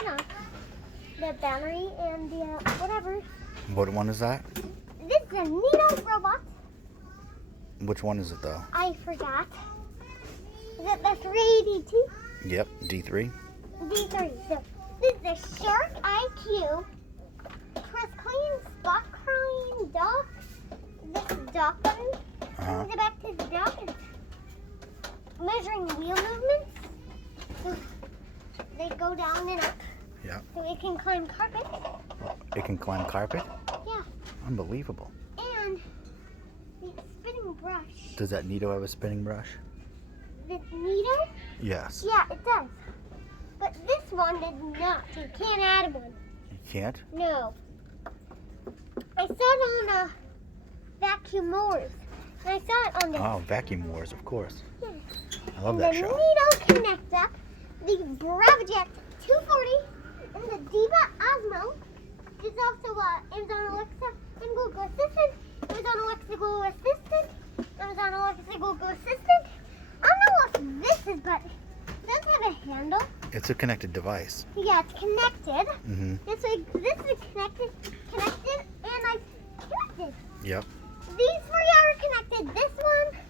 turn on the battery and the whatever. What one is that? This is a Nito robot. Which one is it though? I forgot. Is it the 3DT? Yep, D3. D3. So this is the Shark IQ. Press clean, spot crawling, dock. This is dock button. Uh-huh. Go back to the dock. It's measuring wheel movements. So they go down and up. Yeah. So it can climb carpet. It can climb carpet? Yeah. Unbelievable. And the spinning brush. Does that Nito have a spinning brush? The Nito? Yes. Yeah, it does. But this one did not. You can't add one. You can't? No. I saw it on Vacuum Wars. And I saw it on the Oh, Vacuum Wars, of course. Yeah. I love And that the show. Nito connects up the Bravojet 240 and the Diva Osmo. There's also Amazon Alexa and Google Assistant. Amazon Alexa Google Assistant. Amazon Alexa Google Assistant. I don't know what this is, but it does have a handle. It's a connected device. Yeah, it's connected. Mm-hmm. This is connected, and I connected. Yep. These three are connected. This one.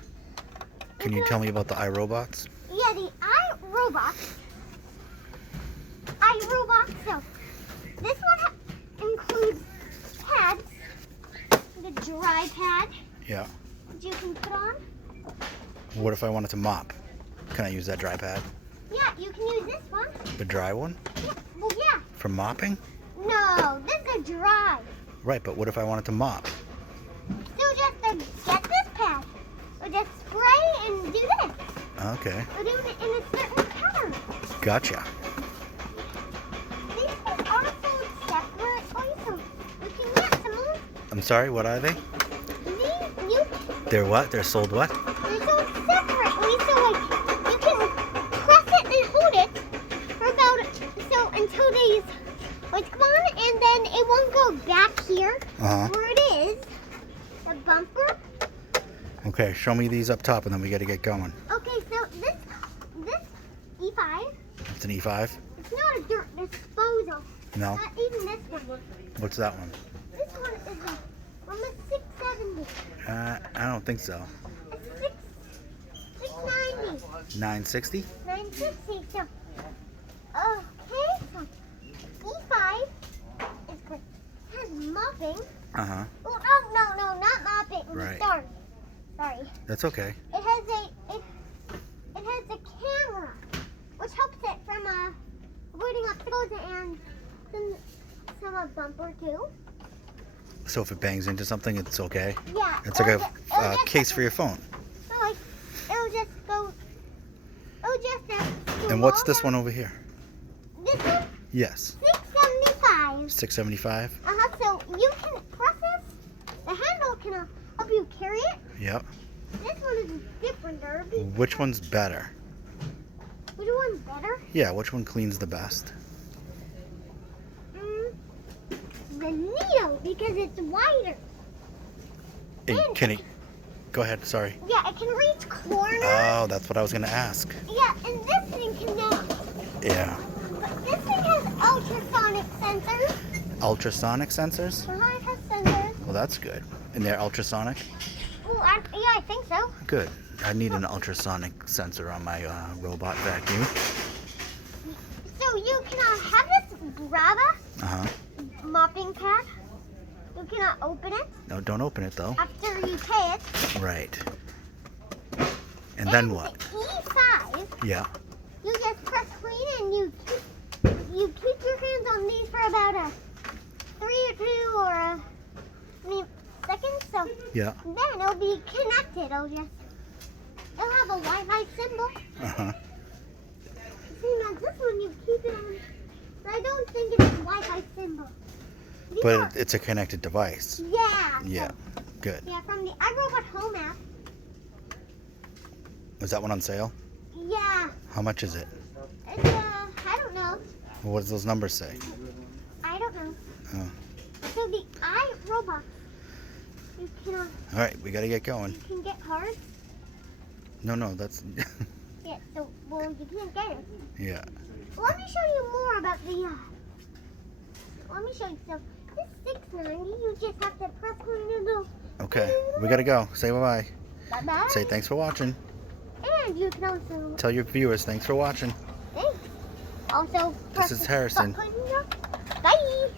Can you tell me about the iRobots? Yeah, the iRobot. So this one includes pads, the dry pad, Yeah. which you can put on. What if I wanted to mop? Can I use that dry pad? Yeah, you can use this one. The dry one? Yeah, well, yeah. For mopping? No, this is dry. Right, but what if I wanted to mop? So just get this pad, or just spray and do this. Okay. Or do it in a certain pattern. Gotcha. These things are sold separate also. You can get some more. I'm sorry, what are they? These, They're what? They're sold what? they're sold separately, so like you can press it and hold it for about until these lights come on, and then it won't go back here Uh-huh. where it is. The bumper. Okay, show me these up top and then we gotta get going. Okay, so this E5, It's an E5? it's not a dirt disposal. No? Not even this one. What's that one? This one is almost 670. I don't think so. It's 690. 960? 960. So, okay, so E5 is great. It has mopping. Uh-huh. Oh, no, not mopping. Right. Sorry. That's okay. It has a camera, which helps it from avoiding obstacles and some bumper too. So if it bangs into something, it's okay? Yeah. It's like it'll a just- case for your phone. So like, it'll just go. It'll just. And what's this one over here? This one, Yes. 675. 675? So you can press this. The handle can help you carry it. Yep. This one is different, Derby. Which one's better? Which one's better? Yeah, which one cleans the best? The Neo, because it's wider. And Can it... Go ahead, sorry. Yeah, it can reach corners. Oh, that's what I was going to ask. Yeah, and this thing cannot. Yeah. But this thing has ultrasonic sensors. Ultrasonic sensors? It has sensors. Well, that's good. And they're ultrasonic? Well, yeah, I think so. Good. I need an ultrasonic sensor on my robot vacuum. So you can have this Brava Uh-huh. mopping pad. You cannot open it No, don't open it, though. after you pay it. Right. And then what? The E5, Yeah. you just press clean and you keep your hands on these for about a 3 or 2 or seconds. So Yeah. then it'll be connected. It'll have a Wi-Fi symbol. Uh-huh. See, now this one you keep it on. But I don't think it's a Wi-Fi symbol. These are- But it's a connected device. yeah. Yeah. Good. Yeah, from the iRobot Home app. Is that one on sale? Yeah. How much is it? It's, I don't know. What does those numbers say? I don't know. Oh. So the iRobot, you can, All right, we got to get going. you can get cards. No, that's... Yeah, so, well, you can't get it. yeah. let me show you more about the. Let me show you some. This $6.90. You just have to press one of those. Okay, we gotta go. Say bye-bye. Bye bye. Say thanks for watching. And you can also. Tell your viewers thanks for watching. Thanks. Also, This is Harrison. Bye.